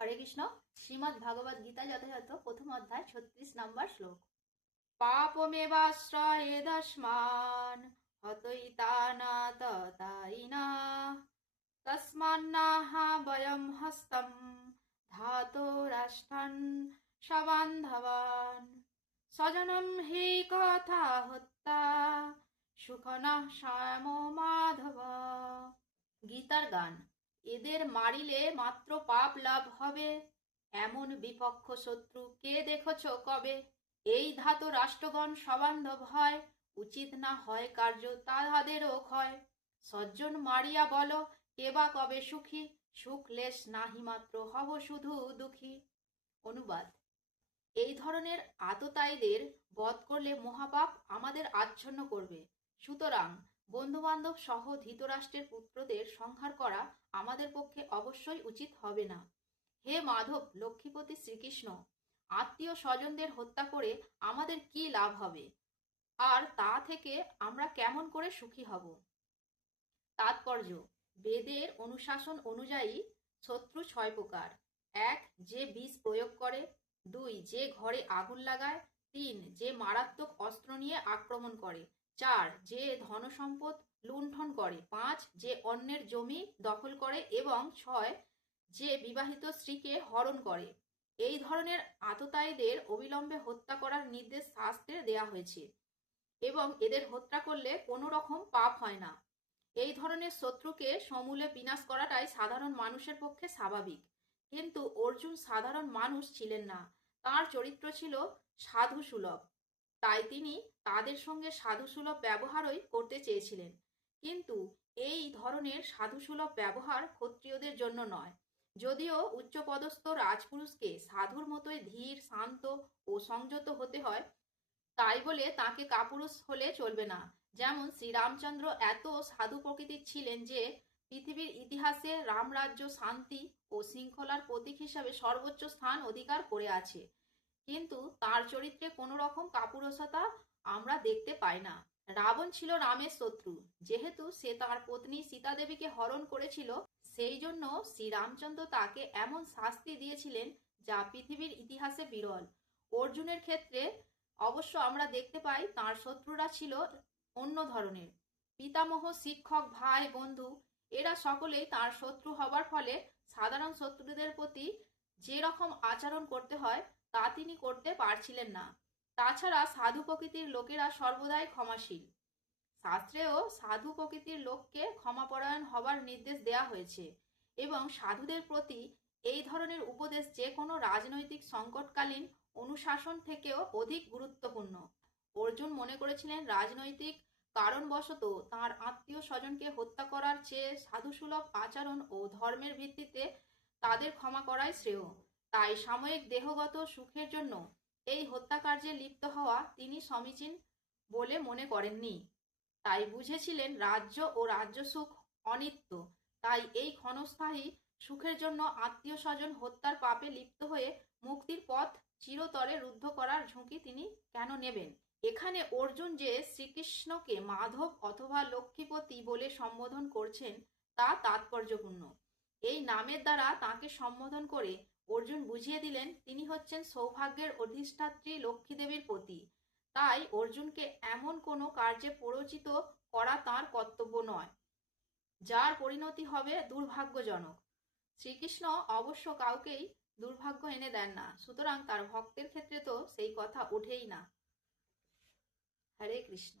হরে কৃষ্ণ। শ্রীমদ্ ভাগবত গীতা যথাযথ প্রথম অধ্যায় 36 নম্বর শ্লোক। পাপমেবাশ্রয়েদস্মান হতৈতানা ততারিনা তস্মান্নাহা বয়ম হস্তম ধাতোরাষ্ট্রন সবান্ধবান স্বজনম হি কথা হত্যা সুখনঃ শ্যাম মাধব। গীতার গান। এদের মারিলে মাত্র পাপ লাভ হবে, এমন বিপক্ষ শত্রু কে দেখছ কবে? এই ধাত রাষ্ট্রগণ সবান্ধব হয়, উচিত না হয় কার্য তাহাদেরও ক্ষয়। সজ্জন মারিয়া বল কে বা কবে সুখী, সুখ লেশ নাহি মাত্র হব শুধু দুঃখী। অনুবাদ। এই ধরনের আততায়ীদের বধ করলে মহাপাপ আমাদের আচ্ছন্ন করবে। সুতরাং বন্ধুবান্ধব সহ ধৃতরাষ্ট্রের পুত্রদের সংহার করা আমাদের পক্ষে অবশ্যই উচিত হবে না। হে মাধব লক্ষ্মীপতি শ্রীকৃষ্ণ, আত্মীয় স্বজনদের হত্যা করে আমাদের কি লাভ হবে, আর তা থেকে আমরা কেমন করে সুখী হব? তাৎপর্য: বেদের অনুশাসন অনুযায়ী শত্রু 6 প্রকার। 1. যে বিষ প্রয়োগ করে। 2. যে ঘরে আগুন লাগায়। 3. যে মারাত্মক অস্ত্র নিয়ে আক্রমণ করে। 4. যে ধনসম্পদ লুণ্ঠন করে। 5. যে অন্যের জমি দখল করে। এবং 6. যে বিবাহিত স্ত্রীকে হরণ করে। এই ধরনের আততায়ীদের অবিলম্বে হত্যা করার নির্দেশ শাস্ত্রে দেয়া হয়েছে এবং এদের হত্যা করলে কোনো রকম পাপ হয় না। এই ধরনের শত্রুকে সমূলে বিনাশ করাটাই সাধারণ মানুষের পক্ষে স্বাভাবিক। কিন্তু অর্জুন সাধারণ মানুষ ছিলেন না, তাঁর চরিত্র ছিল সাধু সুলভ। তাই তিনি তাদের সঙ্গে সাধু সুলভ ব্যবহারই করতে চেয়েছিলেন। কিন্তু এই ধরনের সাধু সুলভ ব্যবহার ক্ষত্রিয়দের জন্য নয়। যদিও উচ্চপদস্থ রাজপুরুষকে সাধুর মতোই ধীর, শান্ত ও সংযত হতে হয়, তাই বলে তাকে কাপুরুষ হলে চলবে না। যেমন শ্রীরামচন্দ্র এত সাধু প্রকৃতির ছিলেন যে পৃথিবীর ইতিহাসে রামরাজ্য শান্তি ও শৃঙ্খলার প্রতীক হিসাবে সর্বোচ্চ স্থান অধিকার করে আছে। কিন্তু তার চরিত্রে কোনো রকম কাপুরুষতা আমরা দেখতে পাই না। রাবণ ছিল রামের শত্রু। যেহেতু সে তার পত্নী সীতা দেবীকে হরণ করেছিল, সেই জন্য শ্রীরামচন্দ্র তাকে এমন শাস্তি দিয়েছিলেন যা পৃথিবীর ইতিহাসে বিরল। অর্জুনের ক্ষেত্রে অবশ্য আমরা দেখতে পাই তাঁর শত্রুরা ছিল অন্য ধরনের। পিতামহ, শিক্ষক, ভাই, বন্ধু এরা সকলেই তাঁর শত্রু হবার ফলে সাধারণ শত্রুদের প্রতি যে রকম আচরণ করতে হয় তা তিনি করতে পারছিলেন না। তাছাড়া সাধু প্রকৃতির লোকেরা সর্বদাই ক্ষমাশীল। শাস্ত্রেও সাধু প্রকৃতির লোককে ক্ষমাপরায়ণ হবার নির্দেশ দেয়া হয়েছে এবং সাধুদের প্রতি এই ধরনের উপদেশ যে কোনো রাজনৈতিক সংকটকালীন অনুশাসন থেকেও অধিক গুরুত্বপূর্ণ। অর্জুন মনে করেছিলেন রাজনৈতিক কারণবশত তাঁর আত্মীয় স্বজনকে হত্যা করার চেয়ে সাধুসুলভ আচরণ ও ধর্মের ভিত্তিতে তাদের ক্ষমা করাই শ্রেয়। তাই সাময়িক দেহগত সুখের জন্য এই হত্যাকার্যে লিপ্ত হওয়া তিনি সমীচীন বলে মনে করেননি। তাই বুঝেছিলেন রাজ্য ও রাজ্যসুখ অনিত্য। তাই এই ক্ষণস্থায়ী সুখের জন্য আত্মীয় স্বজন হত্যার পাপে লিপ্ত হয়ে মুক্তির পথ চিরতরে রুদ্ধ করার ঝুঁকি তিনি কেন নেবেন? এখানে অর্জুন যে শ্রীকৃষ্ণকে মাধব অথবা লক্ষ্মীপতি বলে সম্বোধন করছেন তা তাৎপর্যপূর্ণ। এই নামের দ্বারা তাঁকে সম্বোধন করে অর্জুন বুঝিয়ে দিলেন তিনি হচ্ছেন সৌভাগ্যের অধিষ্ঠাত্রী লক্ষ্মী দেবীর পতি। তাই অর্জুনকে এমন কোনো কার্যে প্ররোচিত করা তাঁর কর্তব্য নয় যার পরিণতি হবে দুর্ভাগ্যজনক। শ্রীকৃষ্ণ অবশ্য কাউকেই দুর্ভাগ্য এনে দেন না, সুতরাং তার ভক্তের ক্ষেত্রে তো সেই কথা ওঠেই না। হরে কৃষ্ণ।